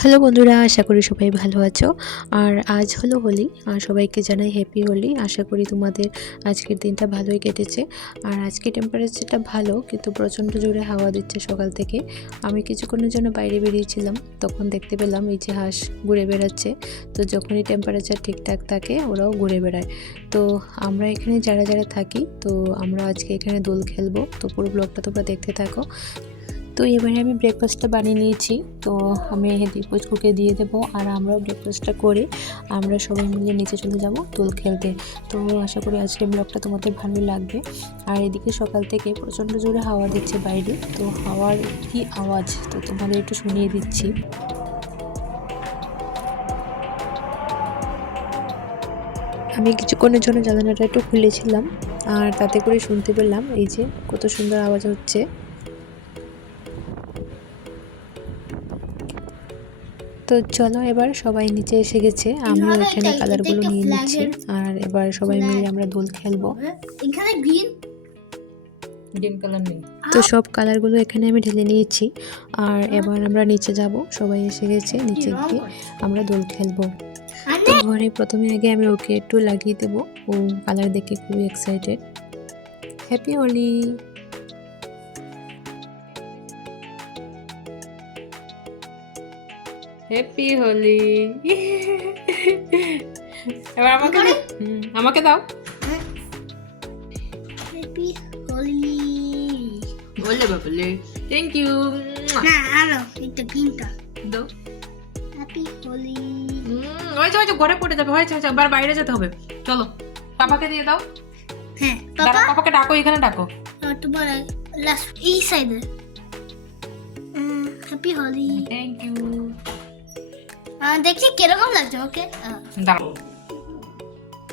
Hello বন্ধুরা, আশা করি সবাই ভালো আছো। আর আজ হলো হোলি, আর সবাইকে জানাই হ্যাপি হোলি। আশা করি তোমাদের আজকের দিনটা ভালোই কেটেছে। আর আজকে টেম্পারেচারটা ভালো, কিন্তু প্রচণ্ড জোরে হাওয়া দিচ্ছে সকাল থেকে। আমি কিছুক্ষণের জন্য বাইরে বেরিয়েছিলাম, তখন দেখতে পেলাম এই যে হাঁস ঘুরে বেড়াচ্ছে। তো যখনই টেম্পারেচার ঠিকঠাক থাকে, ওরাও ঘুরে বেড়ায়। তো আমরা এখানে যারা যারা থাকি, তো আমরা আজকে এখানে দোল খেলব। তো পুরো ব্লগটা তোমরা দেখতে থাকো। তো এবারে আমি ব্রেকফাস্টটা বানিয়ে নিয়েছি। তো আমি দীপজকুকে দিয়ে দেবো আর আমরাও ব্রেকফাস্টটা করে আমরা সবাই মিলে নিচে চলে যাব দোল খেলতে। তো আশা করি আজকে ব্লগটা তোমাদের ভালোই লাগবে। আর এদিকে সকাল থেকে প্রচণ্ড জোরে হাওয়া দিচ্ছে বাইরে। তো হাওয়ার কি আওয়াজ? তো তোমাদের একটু শুনিয়ে দিচ্ছি। আমি কিছুক্ষণের জন্য জানালাটা একটু খুলেছিলাম আর তাতে করে শুনতে পেলাম এই যে কত সুন্দর আওয়াজ হচ্ছে। তো চলো এবার সবাই নিচে এসে গেছে। আমিও এখানে কালারগুলো নিয়ে নিচ্ছি। আর এবার সবাই মিলে আমরা দোল খেলব। এখানে গ্রিন। গ্রিন কালার নেই। তো সব কালারগুলো এখানে আমি ঢেলে নিয়েছি। আর এবার আমরা নিচে যাব। সবাই এসে গেছে নিচে গিয়ে আমরা দোল খেলব। তো ঘরে প্রথমে আগে আমি ওকে একটু লাগিয়ে দেবো। ও কালার দেখে খুবই excited happy Holi happy Holi এবার আমাকে আমাকে দাও। হ্যাপি হোলি বলে বাবলে থ্যাংক ইউ না আরও এটা গ্রিনটা দাও। হ্যাপি হোলি হুম, হয়েছে হয়েছে ঘরে পড়ে যাবে। হয়েছে হয়েছে এবার বাইরে যেতে হবে। চলো পাপাকে দিয়ে দাও। হ্যাঁ পাপা? পাপাকে ডাকো এখানে ডাকো। তোমার লাস্ট এই সাইডে হ্যাপি হোলি থ্যাংক ইউ দেখছি কীরকম লাগছে ওকে দাঁড়াও।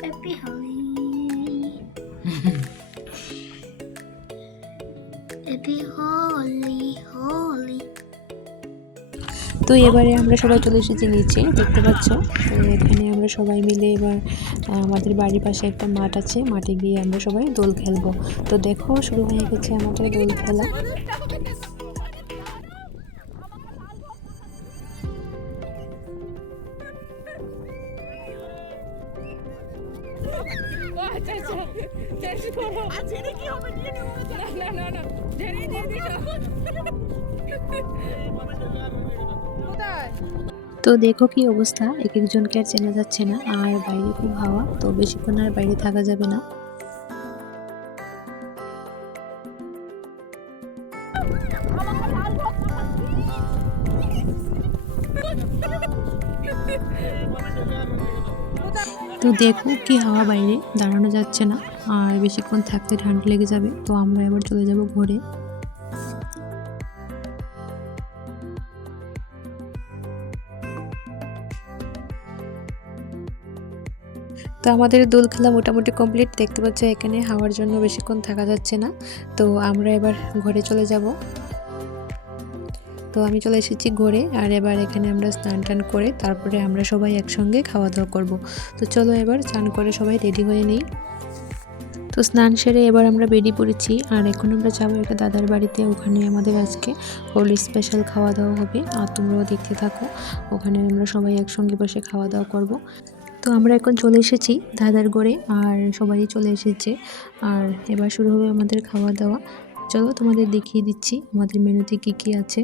হ্যাপি হোলি হ্যাপি হোলি হোলি তো এবারে আমরা সবাই চলে এসেছি নিচে দেখতে পাচ্ছ? তো এখানে আমরা সবাই মিলে এবার আমাদের বাড়ির পাশে একটা মাঠ আছে মাঠে গিয়ে আমরা সবাই দোল খেলব। তো দেখো শুরু হয়ে গেছে আমাদের দোল খেলা। তো দেখো কি অবস্থা, এক একজনকে আর চেনা যাচ্ছে না, আর বাইরে খুব হাওয়া, তো বেশিক্ষণ আর বাইরে থাকা যাবে না। তো দেখো কি হাওয়া বাইরে, দাঁড়ানো যাচ্ছে না। আর বেশিক্ষণ থাকতে ঠান্ডা লেগে যাবে, তো আমরা এবার চলে যাব ঘরে। তো আমাদের দোল খেলা মোটামুটি কমপ্লিট। দেখতে পাচ্ছ এখানে হাওয়ার জন্য বেশিক্ষণ থাকা যাচ্ছে না, তো আমরা এবার ঘরে চলে যাব। তো আমি চলে এসেছি ঘরে, আর এবার এখানে আমরা স্নান টান করে তারপরে আমরা সবাই একসঙ্গে খাওয়া দাওয়া করব। তো চলো এবার স্নান করে সবাই রেডি হয়ে নেই। তো স্নান সেরে এবার আমরা বেরিয়ে পড়েছি, আর এখন আমরা যাব একটা দাদার বাড়িতে, ওখানে আমাদের আজকে হোলি স্পেশাল খাওয়া দাওয়া হবে। আর তোমরাও দেখতে থাকো, ওখানে আমরা সবাই একসঙ্গে বসে খাওয়া দাওয়া করব। তো আমরা এখন চলে এসেছি দাদার গড়ে আর সবাই চলে এসেছে, আর এবার শুরু হবে আমাদের খাওয়া দাওয়া চলো তোমাদের দেখিয়ে দিচ্ছি আমাদের মেনুতে কী কী আছে।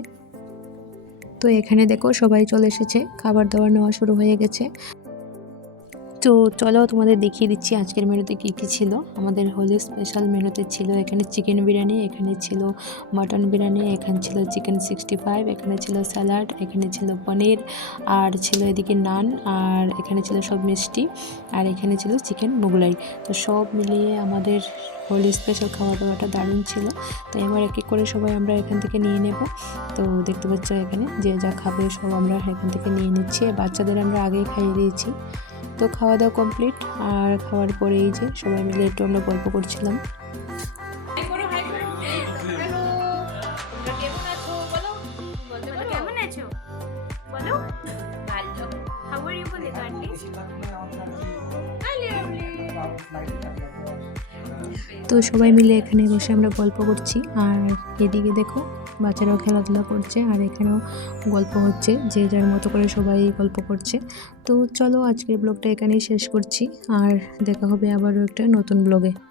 তো এখানে দেখো সবাই চলে এসেছে। খাবার দাবার নেওয়া শুরু হয়ে গেছে। তো চলো তোমাদের দেখিয়ে দিচ্ছি আজকের মেনুতে কী কী ছিল। আমাদের হোলি স্পেশাল মেনুতে ছিল এখানে চিকেন বিরিয়ানি, এখানে ছিল মাটন বিরিয়ানি, এখানে ছিল চিকেন সিক্সটি ফাইভ এখানে ছিল স্যালাড এখানে ছিল পনির, আর ছিল এদিকে নান, আর এখানে ছিল সব মিষ্টি, আর এখানে ছিল চিকেন মোগলাই। তো সব মিলিয়ে আমাদের হোলি স্পেশাল খাওয়া দাওয়াটা দারুণ ছিল। তো এবার এক এক করে সবাই আমরা এখান থেকে নিয়ে নেব। তো দেখতে পাচ্ছ এখানে যে যা খাবে সব আমরা এখান থেকে নিয়ে নিচ্ছি। বাচ্চাদের আমরা আগেই খাইয়ে দিয়েছি। তো খাওয়া দাওয়া কমপ্লিট আর খাওয়ার পরে এই যে সবাই মিলে একটু আমরা গল্প করছিলাম। তো সবাই মিলে এখানে বসে আমরা গল্প করছি। আর এদিকে দেখো, বাচ্চারাও খেলাধুলা করছে আর এখানেও গল্প হচ্ছে, যে যার মতো করে সবাই গল্প করছে। তো চলো আজকের ব্লগটা এখানেই শেষ করছি। আর দেখা হবে আবারও একটা নতুন ব্লগে।